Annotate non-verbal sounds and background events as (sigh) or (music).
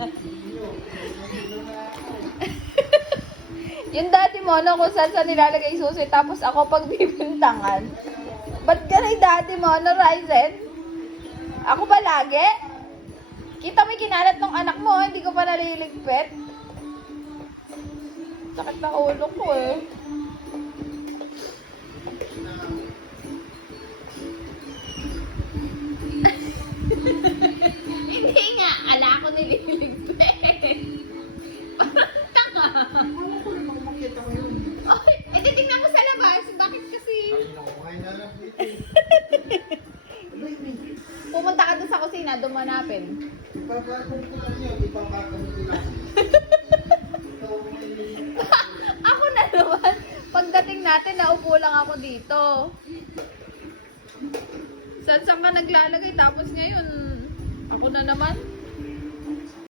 (laughs) yung dati mo, no, kung saan saan nilalagay susi, tapos ako pag bibintangan. Ba't ganay dati mo, no, Ryzen? Ako ba lagi? Kita mo kinalat ng anak mo, hindi ko pa naliligpit. Sakit na ulo ko eh. (laughs) pumunta ka doon sa kusina, doon may... (laughs) ako na naman. Pagdating natin, naupo lang ako dito. Saan saan ka naglalagay? Tapos ngayon, ako na naman.